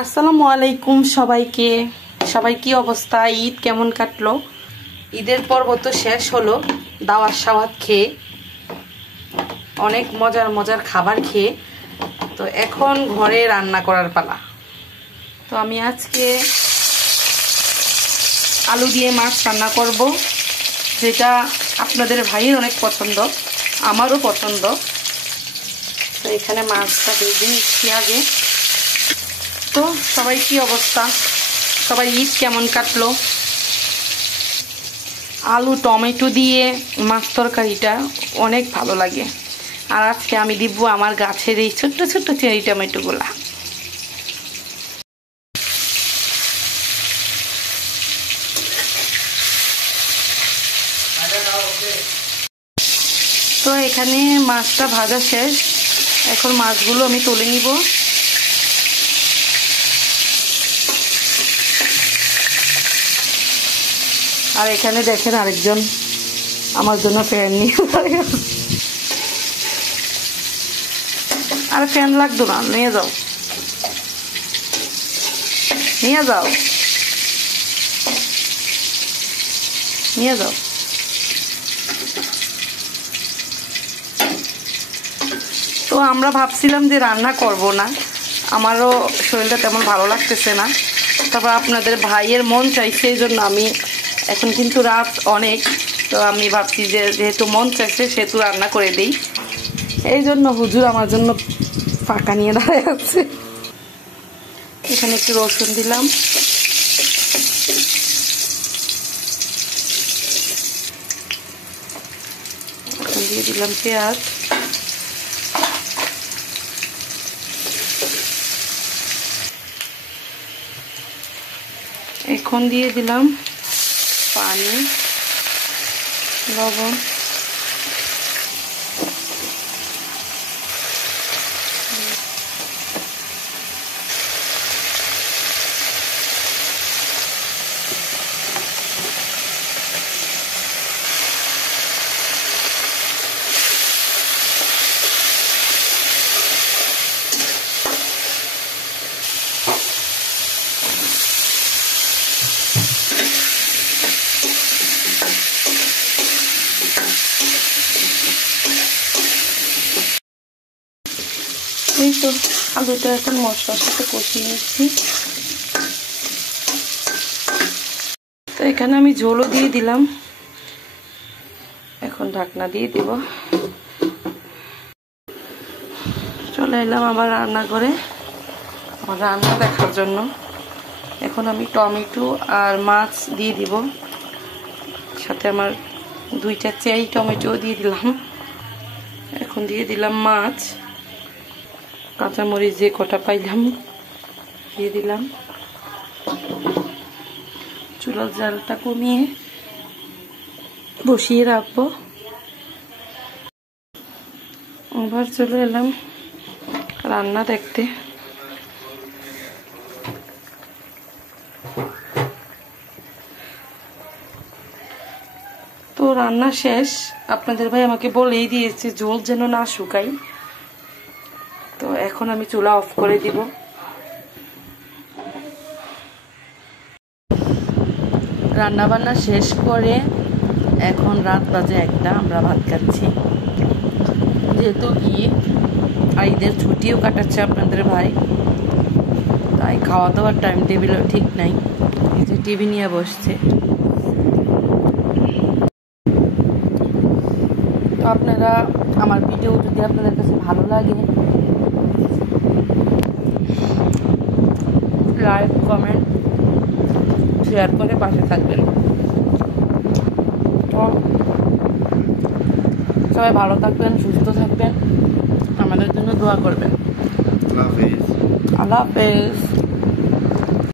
আসসালামু আলাইকুম সবাইকে। সবাই কি অবস্থা? ঈদ কেমন কাটলো? ঈদের পর্ব তো শেষ হলো। দাওয়াত সাওয়াত খেয়ে, অনেক মজার মজার খাবার খেয়ে তো এখন ঘরে রান্না করার পালা। তো আমি আজকে আলু দিয়ে মাছ রান্না করব, যেটা আপনাদের ভাইয়ের অনেক পছন্দ, আমারও পছন্দ। তো এখানে মাছটা ভেজে নিচ্ছি আগে। তো সবাই কি অবস্থা? সবাই ঈদ কেমন কাটলো? আলু টমেটো দিয়ে মাছ তরকারিটা অনেক ভালো লাগে। আর আজকে আমি দিব আমার গাছের এই ছোট্ট ছোট্ট চেরি টমেটোগুলা। তো এখানে মাছটা ভাজা শেষ, এখন মাছগুলো আমি তুলে নিব। আর এখানে দেখেন আরেকজন আমার জন্য ফ্যান নিয়ে দাঁড়িয়ে আছে। আর ফ্যান লাগতো না, নিয়ে যাও নিয়ে যাও নিয়ে যাও। তো আমরা ভাবছিলাম যে রান্না করব না, আমারও শরীরটা তেমন ভালো লাগতেছে না। তারপর আপনাদের ভাইয়ের মন চাইছে, এই জন্য আমি, এখন কিন্তু রাত অনেক, তো আমি ভাবছি যে যেহেতু মন চাইছে সেহেতু রান্না করে দিই। এই জন্য হুজুর আমার জন্য ফাঁকা নিয়ে দাঁড়ায় আছে। এখানে একটু রসুন দিলাম, এখন দিয়ে দিলাম পেঁয়াজ, এখন দিয়ে দিলাম পানি, লবণ, এই তো আলুটা এখন মশলার সাথে কষিয়ে নিচ্ছি। তো এখানে আমি ঝোলও দিয়ে দিলাম, এখন ঢাকনা দিয়ে দিব। চলে এলাম আবার রান্না করে আমার রান্না দেখার জন্য। এখন আমি টমেটো আর মাছ দিয়ে দিব, সাথে আমার দুইটা চেরি টমেটো দিয়ে দিলাম। এখন দিয়ে দিলাম মাছ, কাঁচামরিচ যে কটা পাইলাম দিয়ে দিলাম। চুলার জালটা কমিয়ে বসিয়ে রাখবো। আবার চলে এলাম রান্না দেখতে। তো রান্না শেষ, আপনাদের ভাই আমাকে বলেই দিয়েছে ঝোল যেন না শুকাই। তো এখন আমি চুলা অফ করে দিব। রান্না বান্না শেষ করে এখন রাত বাজে 1টা, আমরা ভাত খাচ্ছি। যেহেতু ঈদ আর ঈদের ছুটিও কাটাচ্ছে আপনাদের ভাই, তাই খাওয়া দাওয়ার টাইম টেবিলও ঠিক নাই, এই যে টিভি নিয়ে বসছে। তো আপনারা আমার ভিডিও যদি আপনাদের কাছে ভালো লাগে, লাইক কমেন্ট শেয়ার করে পাশে থাকবেন। তো সবাই ভালো থাকবেন, সুস্থ থাকবেন, আমাদের জন্য দোয়া করবেন। আল্লাহ হাফেজ।